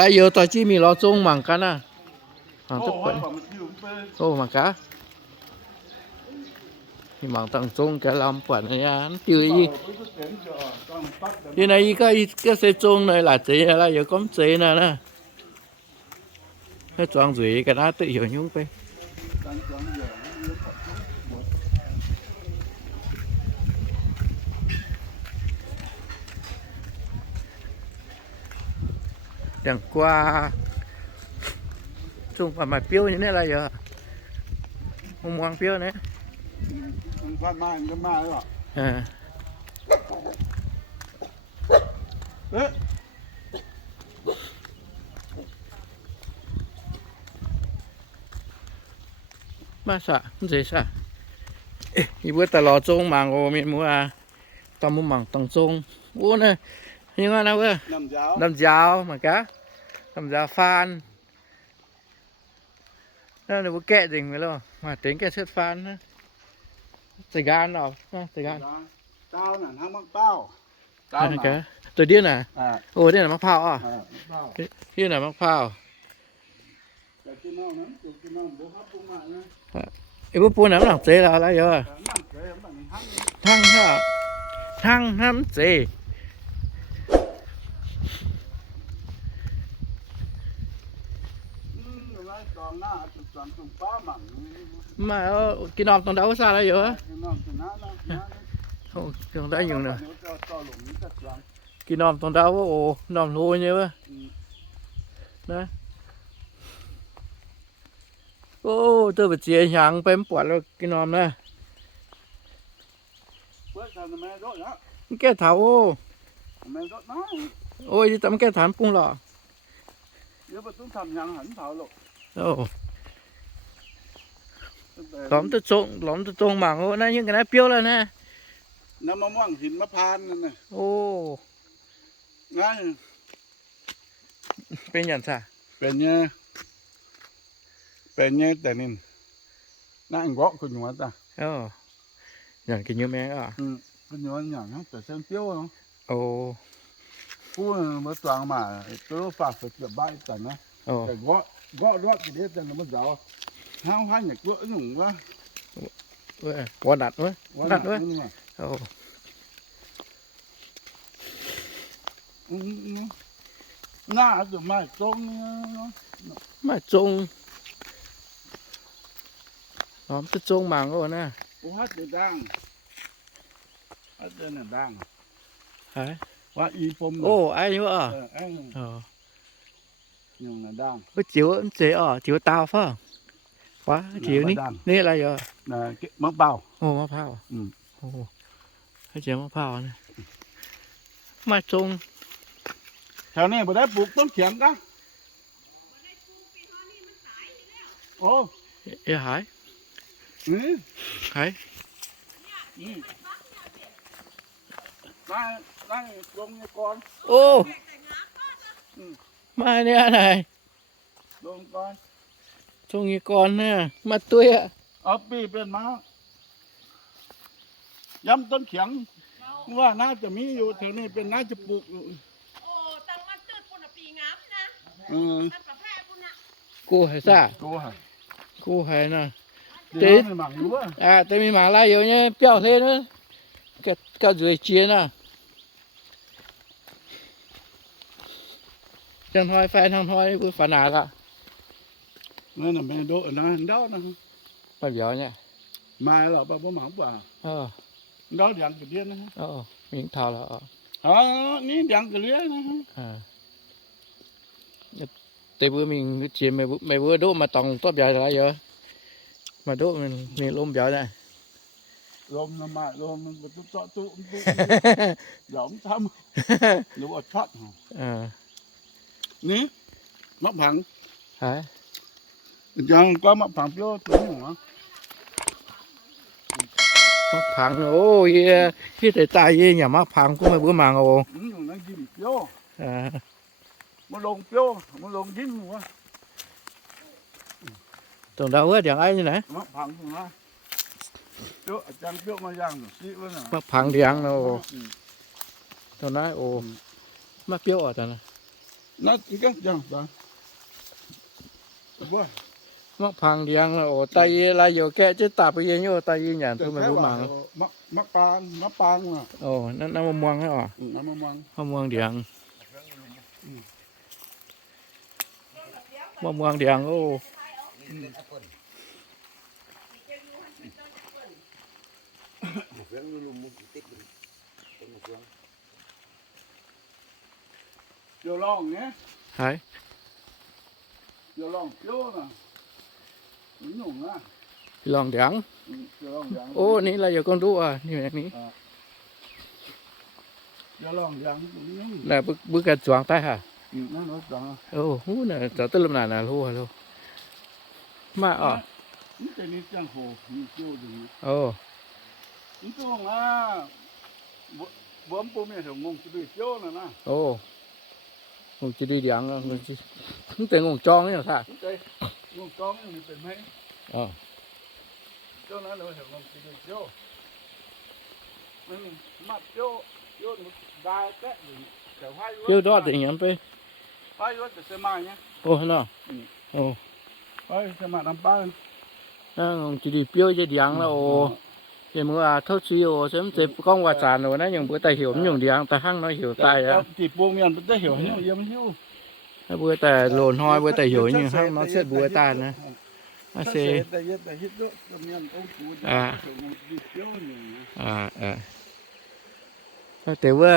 lại giờ tao chỉ mi lo chung mảng cá nè mảng tức โอ้ quậy ยผมอยู่เปิ้ล ô mảng cá thì mảng tầng chung cái làm quản này ăn tiêu gì ต้องปักที่ไหนก็ก็ใส่จงเลยหลายจีอะไรอยู่ก้มจีน่ะนะให้จวงจุ๋ยกันนะ tự hiểu nhung ไป ตั้งจังอย่างนี้ chẳng qua chung phải mặt phiếu như thế là giờ không ngoan phiếu nữa มันพัดมามันก็มาแล้ว à เอ๊ะ mà sợ không dễ sợ Ê, thì bữa ta lò chung mảng ô miền mua à ta mua mảng tầng chung ô nè nhưng mà nào bữa น้ำยาว nằm giáo mà cá nằm giáo phan nó là bữa kẹ dình với lo mà tính kẹ sét phan nữa sài gan nào sài gan เต้าน่ะทั้งมักเป้าเต้า Đây น่ะ cá tôi điên à อ่า ồ đây là mắc phao à อ่าเป้า đây là mắc phao แต่กินน้ำนั้นกินน้ำบุครับปุ้งมานะ cái bữa buôn nắm làm chế là là giờ แต่น้ำเกลือมันทั้ง thăng ha thăng nắm chế อืมเอาไว้ต อนหน้าจุดสามจุดป้าหมั่ง mà ờ, cái nòng tầng đấu sao là giờ กินน้ำกินน้ำนะ không tầng đấy nhiều nữa ต่อต่อหลุมจัดหลัง cái nòng tầng đấu ồ nòng lùi như vậy đấy ô tôi phải chia hàng bém quả rồi cái nòng này เพื่อทำแม่รถนะ cái thảo ô แม่รถนะ ôi đi tắm cái thảm cũng lọ เดี๋ยวประตูทำยังหันเผาหรอก ồ lõm tôi trộn lõm tôi trộn mảng ô này những cái này piêu lên nè น้ำมะม่วงหินมะพร้านนั่นน่ะ ô นั่น bên nhận sao เป็นไงเป็นไงแต่นี่นั่งเกาะคุณหนูจ้ะ ồ nhận cái như mẹ à อืมคุณหนูอย่างนั้นแต่เส้นเปรี้ยวเนาะ ồ กูมาตวางมาตัวฝากเสือใบแต่นะ ồ แต่เกาะเกาะรอดกี่เดือนแต่มันเดาห้าวให้เนี่ย เกลือหนุ่มวะ Ui, quá đặt quá วัน đặt นั้ quá นน่ะ ồ อืมหน้าจะไม่ตรงเนาะ mà trông lõm tôi trông mảng ô nè กูฮัดจะดังฮัดจะน่ะดัง hả ว่าอีปม ô ai nữa เอ à อเอ้ย ờ ยังน่ะดัง có chiếu em chế ở chiếu tao phải không quá chiếu ní đàn. ní là giờ น่ะเก็บมะเป่า ô mắc phao Ừ. ô cái chiếu mắc phao này mà trông แถวนี้บ่ได้ปลูกต้นเขียงกันโอ้ ê hải อืม hải อืมนั่งนั่งลงในก่อน ô mai nè này ลงก่อน trông như con nè mặt tôi ạ เอาปีเป็นมาย้ำต้นเขียงว่าน่าจะมีอยู่แถวนี้เป็นน่าจะปลูกอยู่โอ้ตังมันตืดปุ่นอะปีงามนะเออมันประแพร่ปุ่นอะ cô hay sao ตัวหะ cô hay nè เดี๋ยวมันหมักอยู่ว่า à tại vì mảng lại nhiều nhá béo thế nữa cái cái dưới chia nè thằng thôi phải thằng thôi cứ phản nạt à นั่น น่ะแม่โดดนะเดานะ mà béo nhá มาแล้วป่ะบ่หมักป่ะ ờ เดาอย่างกระเดียนนะฮะ ờ miếng thảo là ờ อ๋อนี่อย่างกระเดียนนะฮะ à tại bữa mình chia mấy bữa mấy bữa đốt mà tổng tốt béo là giờ mà đốt mình mình lôm béo này ลมน้ำมาลมมันก็ตุ๊บตุ๊บตุ๊บตุ๊บหยอมทำหรือว่าช็อต à นี่มะผัง hả ยังก็มะผังเปรี้ยวตัวนี้เหรอ mắc phẳng ôi khi tại tại gì nhà mắc phẳng cũng mấy bữa màng ồ อืมอยู่นั่นยิ้มเปรี้ยว à มาลงเปรี้ยวมาลงยิ้มวะ tưởng đâu hết chẳng ai như này มะผังของเราเปรี้ยวอาจารย์เปรี้ยวมาย่างหนูซีวะน่ะ mắc phẳng thì ăn đâu อืม tôi nói ồ Ừ. mắc béo ở tao này nó cái chẳng đó quá มะพังเดียงแล้วโอ้ไตลายอยู่แกจะตาไปยังอยู่ไตยังอย่างตัวมันรู้มัง mắc mắc pan mắc pan mà โอ้นั่นน้ำมะม่วงให้อ๋อ ừ, nó mong mong มะม่วงเดียงมะม่วงเดียงโอ้ vô lon nhé หาย vô lon vô nè nó nhùng á ลองเดีย ง ừ, vô lon dặn โอ้นี่ลายอยู่ก้นรู้อะนี่แบบนี้ vô lon dặn cũng nhúng แล้วบึกบึกกระจวงใต้ค่ะ ừ, nó nó dặn โอ้โหน่ะจะตื่นลำหนาน่ะรู้ฮัลโหลมาอ๋อ nó cái này chẳng hồ như chiêu đừng โอ้ nó chung á bướm bố mẹ thằng ngung chỉ bị chiêu nè nè โอ้คงจะดีเดียงอะมันจะมันแต่ งงจองนี่เหรอค่ะ đây ngung con thì phải mấy อ๋อ cho nó là thằng ngung chỉ bị chiêu ừ, mặt chiêu chiêu một đai tét thì kiểu hai เที่ยวดอดอย่างเงี้ยไป hai đứa thì xe mai nhé โอ้เนาะอืมโอ้ hai xe mai làm ba นั่งจะดีเปรี้ยวจะเดียงแล้วโอ้เห็นมึงว่าเท่าซีโอเสมเจ็บกล้องว่าจานโอ้นะอย่างเบื่อแต่หิวมันอย่างเดียงแต่ห้างน้อยหิวตายแล้ว thì buông miền vẫn hiểu nhưng mà em hiểu เบื่อแต่โลนห้อยเบื่อแต่หิวอย่างห้า งน้อยเสียดเบื่อตายนะอาเซ tại biết tại hết đó trong miền ông chú À. đi chiếu nhiều อ่าเออแต่ว่า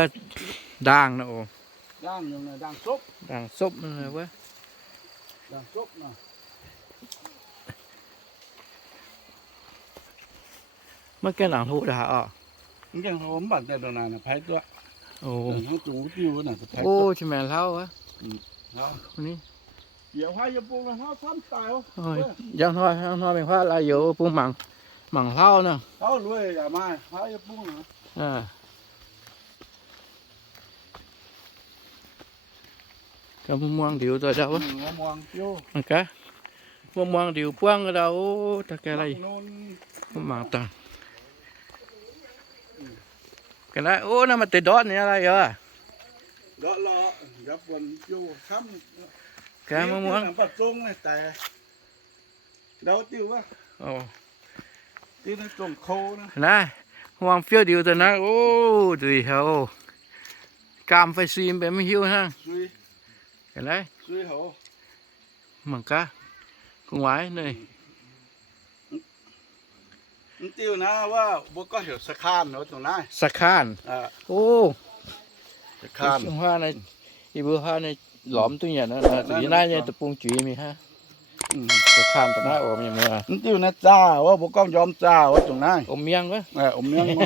ด่างนะโอ้ đang nhiều này đang sốt ด่างซบมันเลยเว่า đang sốt nè เมื่อกี้หลังทูด่าอะ cái thằng ốm bản tại đồ này là phải tôi โอ้ nó chú tiêu này là phải โอ้ tôi ใช่ไหมเล่าวะ đó คนนี้ giờ hai giờ buông là nó thắm tài không โอ้ยยังน้อยยังน้อยเป็นว่าอะไรอยู่ปุ่มหมังหมังเล่าเนาะ đó lui à mai hai giờ buông là อ่าก็มะม่วงเดียวตัวเจ้าวะ ừ, nó mòn chiếu มันกะมะม่วงเดียวป้วงก็เราตะแกอะไร nôn มะหมางตังกันได้โอ้นั่นมันติดดอดนี่อะไรเหรอ đó lo gặp quần chiếu thắm แกมะม่วง làm bật trông này tại đâu tiêu quá โอ้ tiêu nó trồng khô nữa นะมะม่วงเฟี้ยวเดียวตัวนะโอ้ดูดิเขากามไฟซีมไปไม่หิวฮะ suy กันได้ suy hổ มันกะกุ้งไว้เลย tiêu nó ว่า bố có hiểu sắc khan nữa tụi này สักข้าน à โอ้ sắc ข้า khan นว่าใน อีบัวว่าในหลอมตัวอย่างนั้นนะตัวนี้น่าจะตะปุงจุยมีฮะ ừ. สักข้านตัวน่าโอ้มีมือ tiêu nó cha ว่า bố con yom cha ว่า tụi này อมเมียงวะ à ôm miếng mà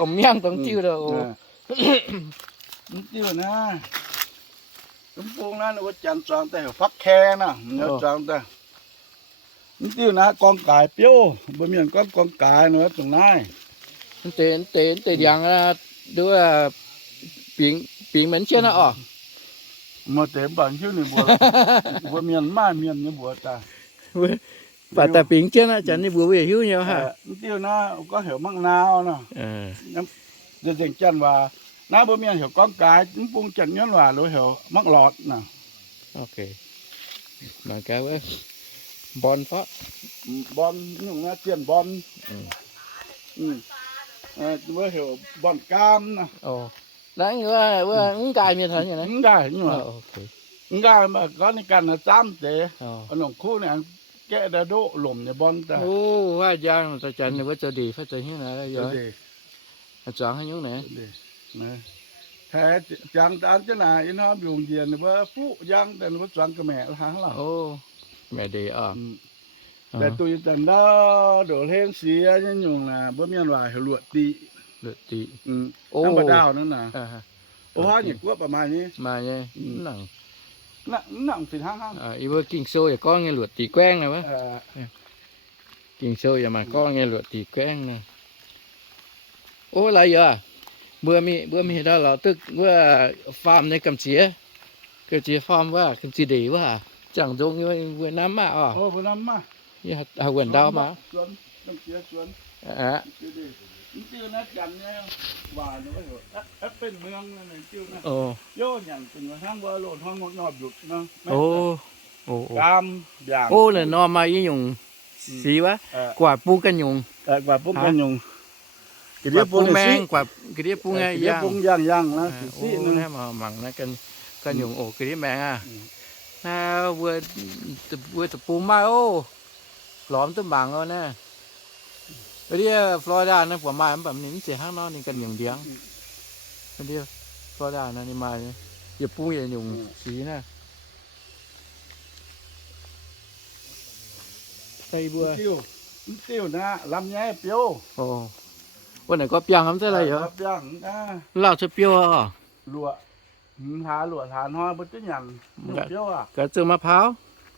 อมเมียงต้องจิ้วเด้อโอ้ à. tiêu nó chúng buông nó nó chăn tròn tay phát khe nè nhớ Ờ. tròn tay tiêu nó con cài piêu bữa miền con con cài nữa tụi này มันเตนเตนเตนยังนะดูว่าปิงปิงเหมือนเช่นนะอ๋อ mà tế bằng chứ này bữa bữa miền mai miền như bữa ta ป่าแต่ปิงเช่นนะจันนี่บัวเวียหิวเนี่ยฮะ à, tiêu nó có hiểu măng nào nè เออ giờ dành chân và nó bữa miền hiểu con cái chúng buông chân nhớ là lối hiểu mắc lọt nè โอเคมันก็เว้ยบอลเพราะ bon nhưng nó tiền bon Ừ. ừ. à, với hiểu bon cam nè โอ้นั่นว่าว่ามึงกายมีทันอย่างนั้น ứng gai nhưng เอ mà อโอเค ứng gai mà có những căn là trăm thế อ๋อ ở nông khu này kẻ đã độ lùm nhà bon ta โอ้ ว่ายางแต่จันนี่ว่าจะดีเพราะจะหิวนะแล้วเยอะ để อาจารย์ให้ยุ่งไหน để này thế chẳng tán chứ này nó dùng tiền với phụ giang để nó chọn cái mẹ là hàng là โอ้แม่ดีอะ ừ. อ๋อแต่ตัวจัน đó đổ lên xía nhưng nhung là bữa miền ngoài hiểu luộc tị เลือดตี ừ. Ồ. Nó bà đào nữa nè อ่าฮะ ô hoa nhỉ quốc bà mai nhỉ มาไงอืม หนัง nặng nặng thì hang hang อ่าอีเวอร์กิ้งโซ่อย่าก้อนไงหลวดตีแกล้งนะวะ à, กิ้งโซ่อย่ามาก้อนไงหลวดตีแกล้งนะโอ้อะไรเยอะเบื่อมีเบื่อมีได้เราตึกเบื่อฟาร์มในกำเจียกำเจียฟาร์มว่ากำเจียดีว่าจังจงเว้ยเว้ยน้ำมาอะ ô bữa năm mà อย่าเอาเวนดาวมา xuân น้ำเสียสวนอะชื่อดิ มันชื่อนะจันเนี่ยหวานนะว่าเหรอเอ๊ะเอ๊ะเป็นเมืองนั่นน่ะชื่อนะโอ้โยนอย่างเป็นว่าทั้งว่าโลดห้องงดงอบหยุดเนาะโอ้โอ้โอ้กามอย่าง โอ้เนี่ยนอนมายี่หยงสีวะเอ่อกว่าปูกันหยง เอ่อกว่าปุ๊บฮะกันยุงกกเดียว่าบปูปุ้งแมแมงงกว่ากระเดียปูไงเดียบย่างปุ้งย่างย่างนะอ่าสิโอ้สินึง นะมาหมังนะกันกันหยงโอ้กระเดียแมงอะอืม น่าเวอร์เวอร์ตะปูมาโอ้หลอมตัวหมังเอานะ กระเดียฟลอริดานะผมมาแบบนี้เสียห้างนอกนี่กันหยงเดียงกระเดียฟลอริดานะนี่มาเนี่ยอย่าปูอย่าหยงสีนะใส่บัวติ้วมันติ้วนะลำไยเปรี้ยวโอ้วันไหนก็เปียงทำเท่าไรเหรอครับย่างอ่าเราจะเปรี้ยวอะลวกหืมหาลวกทานห้อยบ่ตึ้งหยันเปรี้ยวอะก็เจอมะพร้าว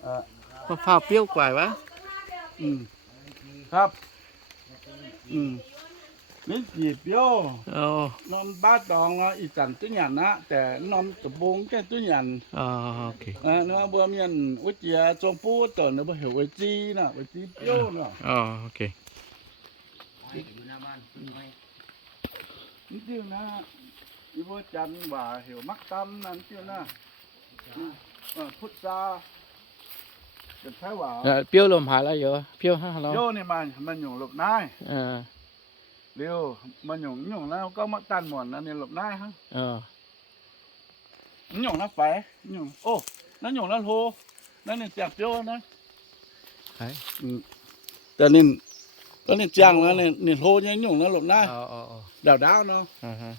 เอ่อมะพร้าวเปรี้ยวกว่าวะอืมครับ อืมนี่จีบโยโอ้นมบ้าตองเนาะอีจันตุ้หยันนะแต่นมตะบงแค่ตุ้หยันอ่าโอเคอ่าเนาะบัวเมียนวิเจียจงปูตอนเนาะบ่เหี่ยวไว้จีน่ะไว้จีเปียวเนาะอ๋อโอเคนี่ชื่อนะอีบัวจันว่าเหี่ยวมักตำนั่นชื่อนะอืมเอ่อพุทธา เป็นแท้ว่าเอ่อเปรี้ยวลมหายแล้วเหรอเปรี้ยวห้าเราโยนี่มันมันอยู่หลบนายอ่าเร็วมันอยู่อยู่แล้วก็มาตันหมดนั่นนี่หลบนายฮะเออมันอยู่แล้วไปอยู่โอ้นั่นอยู่แล้วโหนั่นนี่จับโยนะไหนอืมแต่นี่ตอนนี้จ้างแล้วนี่นี่โทรยังอยู่นะหลบหน้าอ๋ออ๋ออ๋อดาวดาวเนาะอ่าฮะ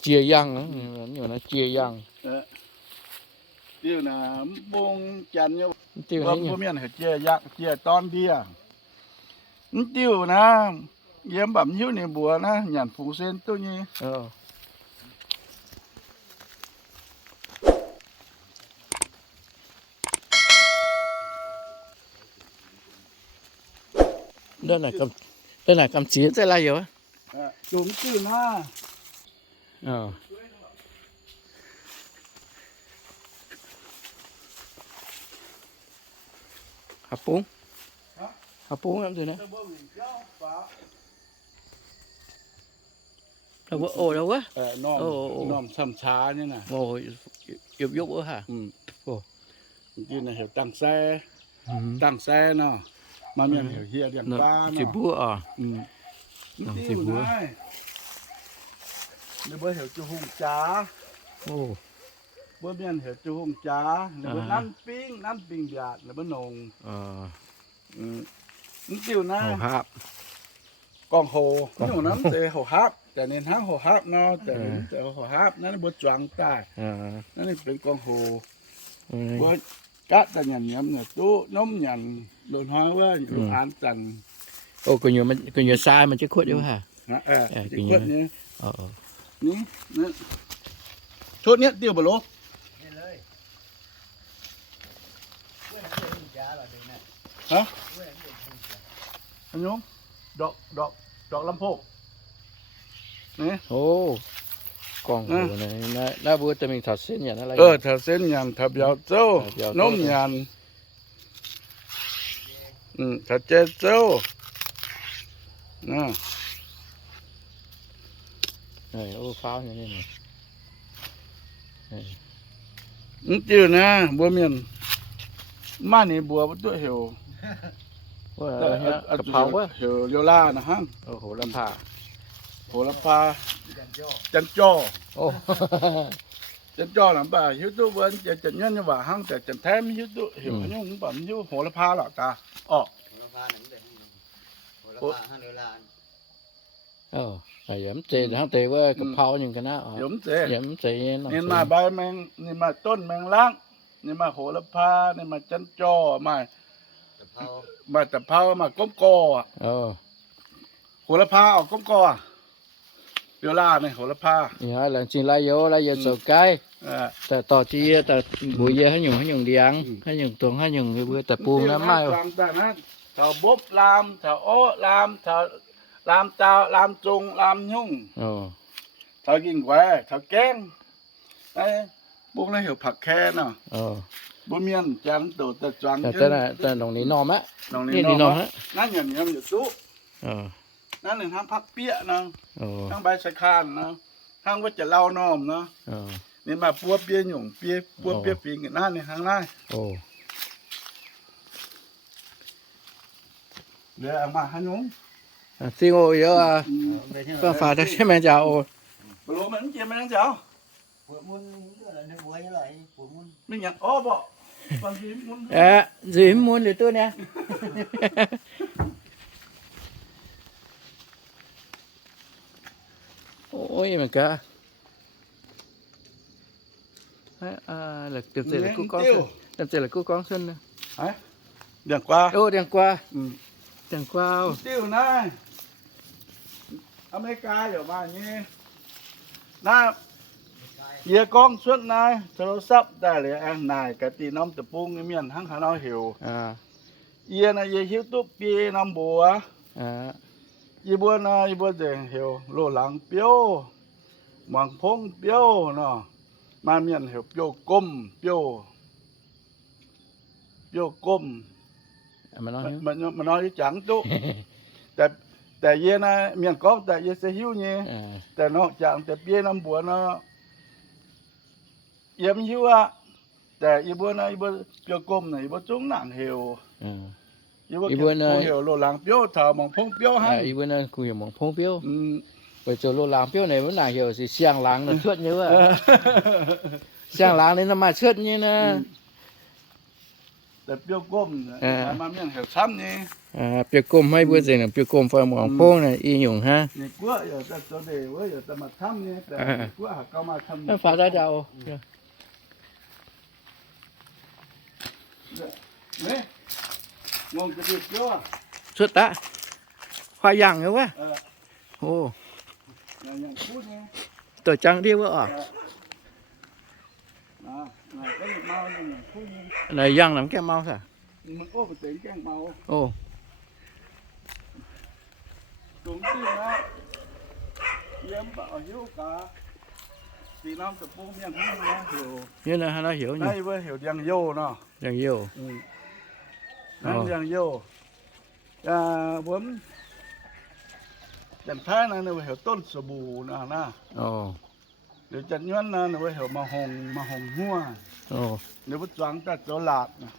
เจียย่างนะนี่มันอยู่นะเจียย่างเออ เดี๋ยวนะบงจันทร์เนี่ยเจียว่านี่บ่เมียนเห็ดเจียยักษ์เจียตอนเดียมันติวนะเยี่ยมแบบหิ้วในบัวนะหยันผูเส้นตัวนี้เออด้านไหนกำด้านไหนกำจีจะอะไรอยู่วะเออจุ่มตื้อนะอ๋อ หับปุ้งหับปุ้งครับสินะจะบ่มีเจ้าฟ้าเราว่าโอ้เราวะเออน้อมโอ้โอ้น้อมซ้ำช้าเนี่ยนะโอ้ยยบยกวะฮะอืมโอ้ยืนในเหวตั้งแซ่ตั้งแซ่เนาะมาเมียนเหวเฮียเรียงเนาะปลาจีเนาะบัวอะอืมน้องนี่สิบัวได้หรือบ่เหวจุหงจ้าโอ้ บ่เมียนเหวจุหงจ้าหรือบ่อ่านั่นปิ้งนั่นปิ้งหยาดหรือบ่นงเอออืมนี่ติวนะ เอาภาพ กองโหกองโหนี่นั้นแต่โหฮับแต่เน้นทางโหฮับเนาะแต่เออแต่โหฮับนั่นบ่จวงใต้อ่านั่นนี่เป็นกองโหเอ้ยบ่กะแต่หยันยำเนี่ยตู้นมหยันโดนฮ้อยว่าอยู่อืมอ่านจันโอ้ก็อยู่มันก็อยู่ซ้ายมันจะขวดอยู่ฮะ นะเออเออที่กินขวดอยู่นะนี้เออเออนี่นี่ชุดเนี้ยเดียวบ่โล ฮะอันยงดอกดอกดอกลำโพงนี่ โอ้กล่องโหนะน่าน่าบัวจะมีถอดเส้นอย่างอะไร เออถ้าเส้นหยันถ้าเบียวเจ้าถ้าเบียวนเจ้ามหยันอืมถ้าเจ๊เจ้านะเออโอ้ฟ้าวอย่างนี้นี่เออนี่จื้อนะบัวเมียนมานี่บัวบ่ตัวเหี่ยว ว่าแต่เนี้ยกะเพราวะเหี่ยวโยล่านะฮะโอ้โหลำผ่าโหระพาจันจ้อโอ้จันจ้อหลังบ่าหิวตัวเวันจะจันยันว่าหังแต่จันแท้ไม่หิวตัวเหี่ยวยุ่งบ่มันหิวโหระพาหรอกตาอ้อโหระพาหนังเด็กโหระพาห้าเดือนละอันเออไอ้ยำเจทั้งเตว่ากะเพราอย่างกันนะอ๋อเดี๋ยวมันเจ๊ยำเจน้องนี่เสือมาใบแมงนี่มาต้นแมงล่างนี่มาโหระพานี่มาจันจ้อมา ตะเภามาตะเภามาก้มกออะเออโหระพาออกก้มกออะโยล่าเนี่ยโหระพานี่ฮะหลังจริงไรโยไรโยสกายเออแต่ต่อที่แต่บุยให้หยุ่งให้หยุ่งเดียงให้หยุ่งตรงให้หยุ่งเบื่อแต่ปูน้ำไม่ลามแต่นั้นแถวบบลามแถวโอ้ลามแถวลามเจ้าลามจุงลามยุ่งโอ้แถวกิ่งแหวแถวแกงไอ้บุกเลยเหี่ยวผักแค่เนาะโอ้ บ่เมียนจันโตแต่จังแต่แต่น่ะแต่ตรงนี้นอมะ น้องนี่นี่นี่นน้อองมฮะ นั่นอย่างนี้มันอยู่ตู้เออนั่นหนึ่งทางพักเปี้ยนะโอ้ทางใบสะคานนะทางว่าจะเล่าน้อมนะเออ นี่มาปัวเปี้ยหยุ่งเปี้ยปัวอ๋อเปี้ยปิงกันนั่นนี่ทางนั้นโอ้เดี๋ยวเอามาให้หนุ่งอะซิงโอเยอะอะอืมก็ฝาได้ใช่ไหมจ๊ะโอ้บลูมันเจียมมันเจ้าปวดมุนอะไรนึกไว้อะไรปวดมุนไม่อย่างอ้อบ่บางทีมันเอ๊ะสีมุนหรือตัวเนี้ยโอ้ยมันก็อ่า อ่าหลักเต็มเสร็จแล้วกูกองเส้นเต็มเสร็จแล้วกูกองเส้นนะ เดี๋ยวกว่าโอ้เดียงกว่าอืมเดียงกว่าติ้วนะอเมริกาอยู่บ้านนี้นะเหยียกองสุดนายโทรศัพท์ได้เลยอันนายกะตีน้ำตะปุงเมียนทั้งขาน้อยหิวอ่าเอียนะเยียหิวตุ๊บปีน้ำบัวอ่ายีบัวนะยีบัวแดงเหี่ยวโลหลังเปียวหมังพงเปียวเนาะมาเมียนเหี่ยวเปียวก้มเปียวเปียวก้มอะมันน้อยมันนิ้วมันมันน้อยจังตุแต่แต่เยนะเมียนก้อแต่เยเสหิวเนี่ยอ่าแต่เนาะจังแต่เปียน้ำบัวเนาะ เยี่ยมหิวอะแต่ยีบัวนะยีบัวเปียวก้มน่ะยีบัวจงหนังเหี่ยวอ่ายีบัวอีบัวน่ะเหี่ยวโลหลังเปียวถ้าหมังพงเปียวให้อ่าอีวันนั้นกูยังมองพงเปี้ยวอืมไปเจอโลลางเปี้ยวไหนมันหนาเหี่ยวสิเสียงหลังน่ะเชิดเยอะเออะอเสียงหลังนี่น่ะมาเชิดนี่นะแต่เปรี้ยวก้มเนี่ยเออมาเมี่ยงเหี่ยวซ้ำนี่อ่าเปียกกลมให้เบื่อเสียงน่ะเปียกกลมฟังมองพงน่ะอีหยุ่งฮะนี่กลัวอยู่แต่ตัวเดียวอยู่แต่มาทำนี่แต่เออกลัวหาก็มาทำนั่นฝาได้เดา นี่งงจะดีเปรี้ยวอะสุดตะควายย่างเหรอวะเออโอ้อย่างอย่างพูดนี่ตัวจังเรียกว่าอะ นะนะก็อย่างเมาอย่างอย่างพูดนี่ไหนย่างน้ำแก้มเมาซะมันโอ้ไปเต็งแกล้งเมาโอ้ตรงที่นะเยี่ยมปะเอาหิวกาตีน้ำตะปูเมี่ยงทั้งนะเหี่ยวนี่นะฮะเราเหี่ยวอยู่ได้เว้ยเหี่ยวเดียงโยเนาะอย่างเหี่ยวอืมอ๋อนั่นยังโยอ่าผมจันท้ายนะเนี่ยว่าเหวต้นสบู่นะนะโอ้เดี๋ยวจันย้อนนะเนี่ยว่าเหวมาหงมาหงหัวโอ้เดี๋ยวว่าจางแต่ตลาดนะ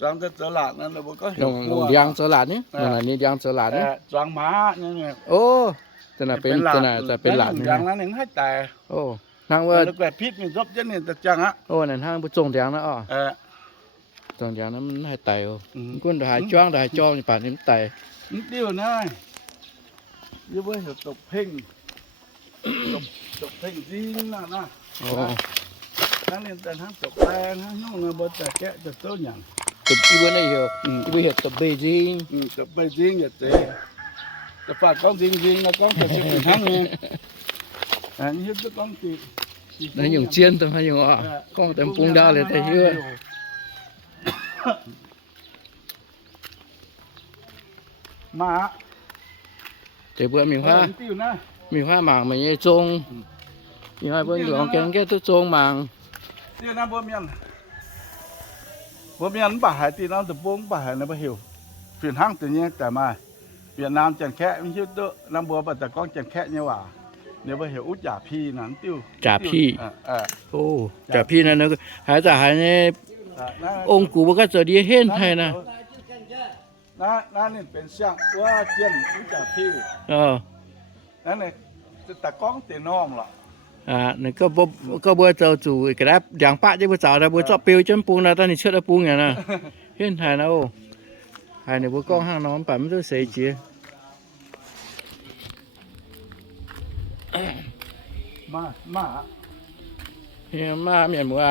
จางแต่ตลาดนั่นเดี๋ยวว่าก็เหลวงหัวยางสลัดนี่นั่นน่ะนี่ยางสลัดแต่นี่จางม้าเนี่ยเนี่ยโอ้แต่น่ะเป็นแต่น่ะแต่เป็นหลานนี่นี่อย่างนะนั้นหนึ่งให้แต่โอ้นางว่าแล้วก็พิษนี่รบเจนนี่แต่จังอะโอ้นั่นทางผู้จงยางนะอ้อ เออจงยางนั้นมันให้ไตโอ้อืมกุ้นหายจ้องหายจ้องนี่ป่านนี้มันไตนิดเดียวนะเดี๋ยวว่าเหวตกเพ่งตกตกเพ่งจริงนะนะโอ้ทั้งเรียนแต่ทั้งต หี่ยวอืมอีเวนเหี่ยวตุบเบจิงอืมจะไปจริงอย่าเตะจะฝากกล้องจริงจริงๆนะกล้องจะสิบทั้งนี้อันนี้จะกล้องตีนั่น yung chiên tao hay yung à con tao pung đa เลยแต่เยอะมาแต่เบื่อมีผ้าติ้วนะ มีผ้าหมางมันยังจงมีผ้าเบิ่งหลวงแกงแก่ตัวจงหมางติ้วนะบัวเมียนบัวเมียนป่าหายตีน้ำตะปงป่าหายในบ่หิวเปลี่ยนห้างตัวนี้แต่มาเปลี่ยนน้ำจันแค่ไม่ใช่ตัวน้ำบัวปัตตะกล้องจันแค่เนี่ยว่าเนี่ยบ่หิวอุจจาพี่นั่นติ้วจ่าพี่ เออเออโอ้จ่าพี่นั่นนะหายแต่หายในอะนะ องค์กูบ่ก็จะดีเห็นให้นะนะนั่นนี่เป็นเสียงว่าเจียนรู้จักพี่เออนั่นนี่ตะก้องเตน้องล่ะอ่านั่นก็บ่ก็บ่เจ้าจู่กระดับอย่างปะจะบ่เจ้าได้บ่เจ้าเปียวจนปูนะตอนนี้เชิดปูอย่างน่ะเห็นให้นะโอ้ให้ในบ่กล้องห้างนอนปะมันต้องเสียจีมามาเฮียมาเมียนบ่ว่า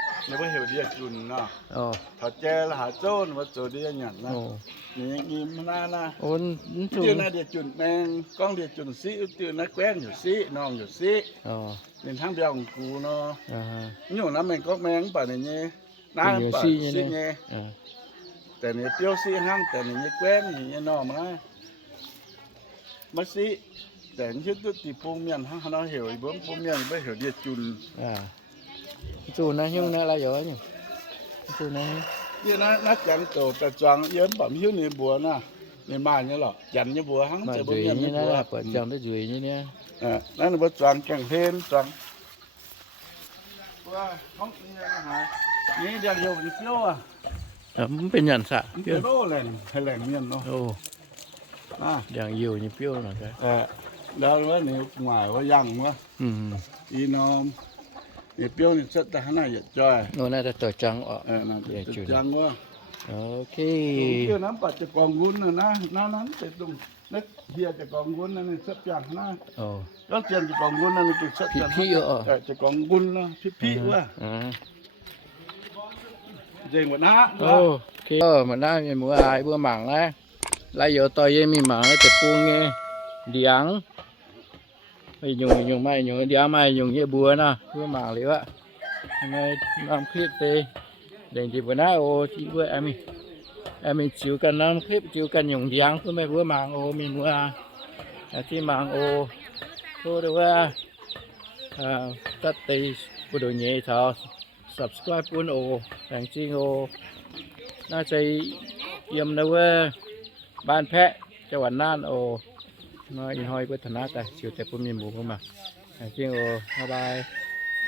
โอ้โอ้หลังเสียก็ไล่เยอะอะไอ้เอามาติวหาดาวตั้งเอามาติวนะยังไอ้เยอะตั้งไม่หมักให้ยัง tiêu na tiêu na bập bên đia ยังดีกัน tiêu ติว na นะ bên đia bên đia trắng này vâng โอ้ nhìn xét đòn nữa nhìn nó mới hiểu đia chùn nè โอ้ thọ chè là hả trôn và chỗ đia nhặt nè โอ้ nhìn nhìn na na โอ้นสูง tiêu na địa chuẩn men con địa chuẩn sĩ tiêu na quen hiểu sĩ non hiểu sĩ โอ้ nên thằng đeo cú nó อ่าฮะ nhiều lắm mình có men bảo này nhé na Nhiều bảo sĩ sĩ nhé. nhé อ่าแต่เนี่ย tiêu sĩ hăng แต่เนี่ย quen thì nhé nó mà mất sĩ แต่ชื่อตุ๊ติปูเมียนฮะ nó hiểu ý bướm ปูเมียนไม่ hiểu địa chuẩn อ่าสูงนะยังนะอะไรเยอะยังสูงนะ kia nó nó chẳng tổ ta choàng yếm bẩm hiếu này bùa nè nên mà nhớ lọ chẳng như bùa hăng มา sẽ จุ bướm ย miên นี่ như นะ bùa เปิดจังได้จุยนี่เนี่ย à đó là bữa choàng chẳng thêm choàng bùa không như thế nào hả นี่เดี๋ยวโยมเที่ยวอะเออมันเป็นหยันสะมันเปรี้เป็ยนวโลแหล่งให้แหล่งเมียนเนาะโอ้อะอย่างอยู่นี่เปรี้ยวหน่อยครับเออแล้วว่านี่หมายว่ายังวะอืมอีน้อม นี่เปรี้ยวนี่สัตว์ทหารอย่าจ้อยโน่นน่าจะตัวจังออกเออนั่นอย่าจุดจังวะโอเคเที่ยวน้ำปัดจะกองวุ้นนะนะนั่นนั้นแต่ตรงนักเฮียจะกองวุ้นนั่นนี่สัตว์จังนะโอ้ก็เจียนจะกองวุ้นนั่นนี่เป็นสัตว์จังพี่ๆเหรอเออจะกองวุ้นนะพี่พี่ๆวะอ่าเจ๋งกว่านะโอ้โอเคเออมันได้มีมืออายเบื่อหมังนะไล่เยอะต่อยยังมีหมังแล้วจะปูงไงเดียง ไม่ยุงยุงไม่ยุงเดี๋ยไม่ยุงเยบัวนะเพื่อหมากเลยวะทำไมน้ำคลิปเตะเด่นที่บน้าโอที่เพื่อามิอามจิ้วกันน้ำคลิปจิ้วกันยุงยางเพื่อไม่เพื่อหมากโอมีเมัวที่หมากโอพูดว่าตัดตีปุดเงี้ยทอ subscribe ปุ่นโอแต่งจริงโอน่าจะเยี่ยมนะเว้ยบ้านแพะจังหวัดน่านโอ nó in hoi với thần ác à chiều tại quân miền mù không mà đàn chiên ồ bye bye